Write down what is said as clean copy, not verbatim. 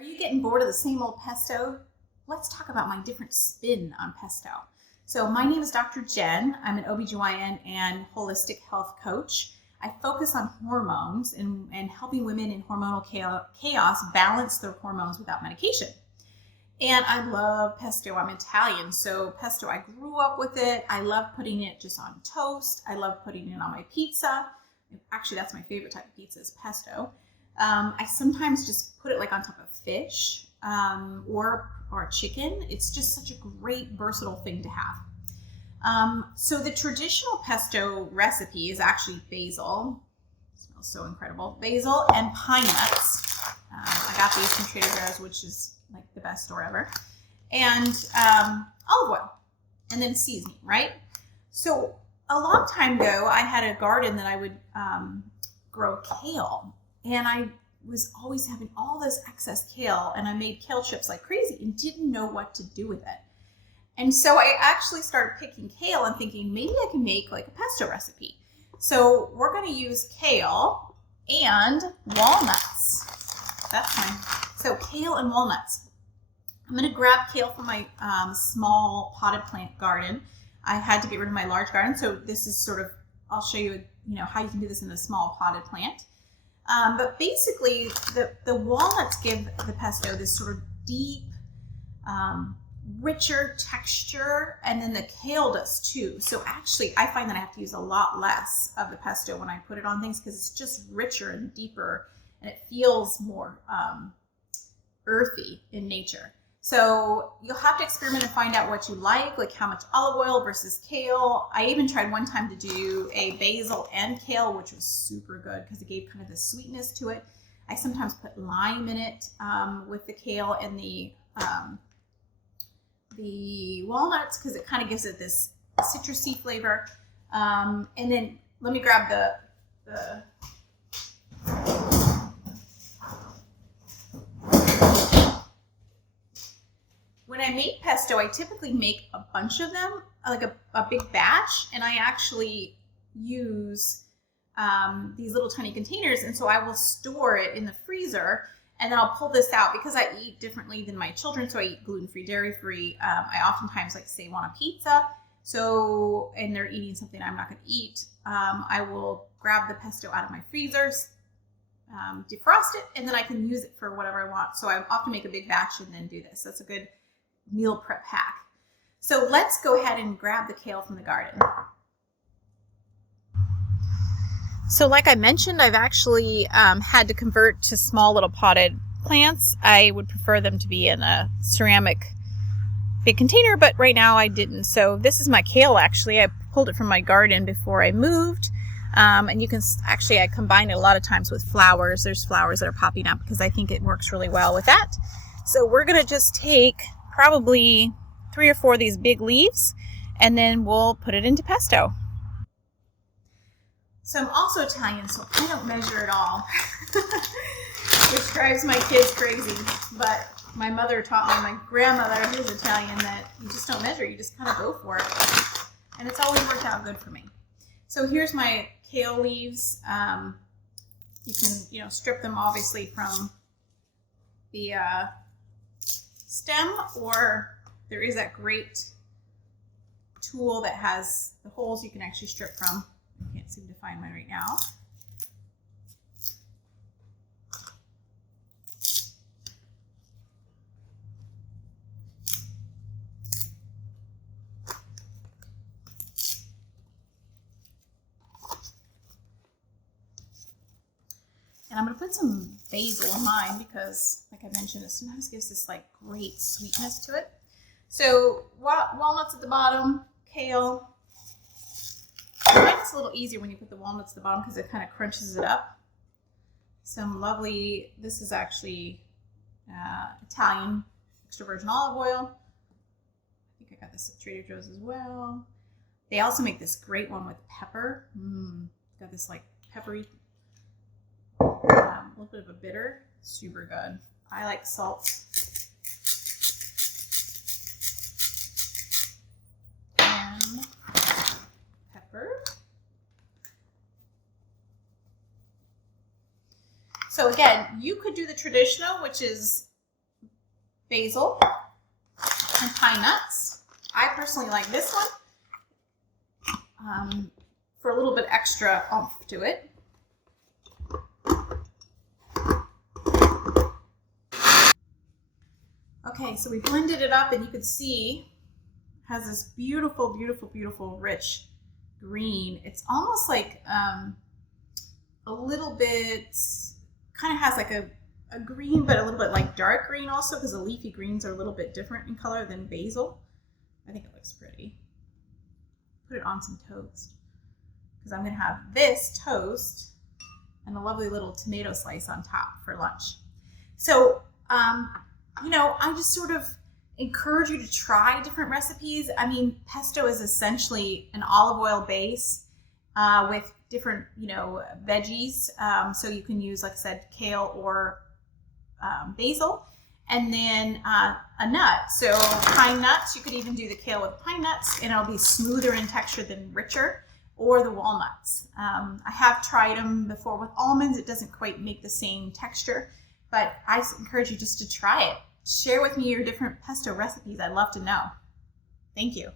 Are you getting bored of the same old pesto? Let's talk about my different spin on pesto. So my name is Dr. Jen. I'm an OBGYN and holistic health coach. I focus on hormones and helping women in hormonal chaos balance their hormones without medication. And I love pesto. I'm Italian, so pesto, I grew up with it. I love putting it just on toast. I love putting it on my pizza. Actually, that's my favorite type of pizza is pesto. I sometimes just put it like on top of fish or chicken. It's just such a great versatile thing to have. So the traditional pesto recipe is actually basil. It smells so incredible. Basil and pine nuts. I got these from Trader Joe's, which is like the best store ever. And olive oil and then seasoning, right? So a long time ago, I had a garden that I would grow kale. And I was always having all this excess kale, and I made kale chips like crazy and didn't know what to do with it. And so I actually started picking kale and thinking maybe I can make like a pesto recipe. So we're going to use kale and walnuts. That's fine. So kale and walnuts. I'm going to grab kale from my small potted plant garden. I had to get rid of my large garden, so this is sort of, I'll show you, how you can do this in a small potted plant. But basically, the walnuts give the pesto this sort of deep, richer texture, and then the kale does too. So actually, I find that I have to use a lot less of the pesto when I put it on things because it's just richer and deeper, and it feels more earthy in nature. So you'll have to experiment and find out what you like how much olive oil versus kale. I even tried one time to do a basil and kale, which was super good because it gave kind of the sweetness to it. I sometimes put lime in it with the kale and the walnuts because it kind of gives it this citrusy flavor. And then let me grab the when I make pesto, I typically make a bunch of them, like a big batch, and I actually use these little tiny containers, and so I will store it in the freezer, and then I'll pull this out because I eat differently than my children, so I eat gluten-free, dairy-free. I oftentimes like say want a pizza, and they're eating something I'm not going to eat. I will grab the pesto out of my freezers, defrost it, and then I can use it for whatever I want. So I often make a big batch and then do this. That's a good meal prep hack. So let's go ahead and grab the kale from the garden. So like I mentioned, I've actually had to convert to small little potted plants. I would prefer them to be in a ceramic big container, but right now I didn't. So this is my kale actually. I pulled it from my garden before I moved. And you can actually, I combine it a lot of times with flowers. There's flowers that are popping up because I think it works really well with that. So we're going to just take probably 3 or 4 of these big leaves, and then we'll put it into pesto. So I'm also Italian, so I don't measure at all, which drives my kids crazy. But my mother taught me, my grandmother, who's Italian, that you just don't measure, you just kind of go for it. And it's always worked out good for me. So here's my kale leaves. You can, strip them obviously from the stem, or there is that great tool that has the holes you can actually strip from. I can't seem to find mine right now. And I'm going to put some basil in mine because, like I mentioned, it sometimes gives this like great sweetness to it. So walnuts at the bottom, kale. It's a little easier when you put the walnuts at the bottom because it kind of crunches it up. Some lovely, this is actually Italian extra virgin olive oil. I think I got this at Trader Joe's as well. They also make this great one with pepper. Got this like peppery, a little bit of a bitter, super good. I like salt. And pepper. So again, you could do the traditional, which is basil, and pine nuts. I personally like this one for a little bit extra oomph to it. Okay, so we blended it up, and you can see it has this beautiful, beautiful, beautiful, rich green. It's almost like a little bit, kind of has like a green, but a little bit like dark green also, because the leafy greens are a little bit different in color than basil. I think it looks pretty. Put it on some toast, because I'm going to have this toast and a lovely little tomato slice on top for lunch. So, I just sort of encourage you to try different recipes. I mean, pesto is essentially an olive oil base with different, veggies. So you can use, like I said, kale or basil, and then a nut. So pine nuts, you could even do the kale with pine nuts, and it'll be smoother in texture than richer, or the walnuts. I have tried them before with almonds. It doesn't quite make the same texture, but I encourage you just to try it. Share with me your different pesto recipes. I'd love to know. Thank you.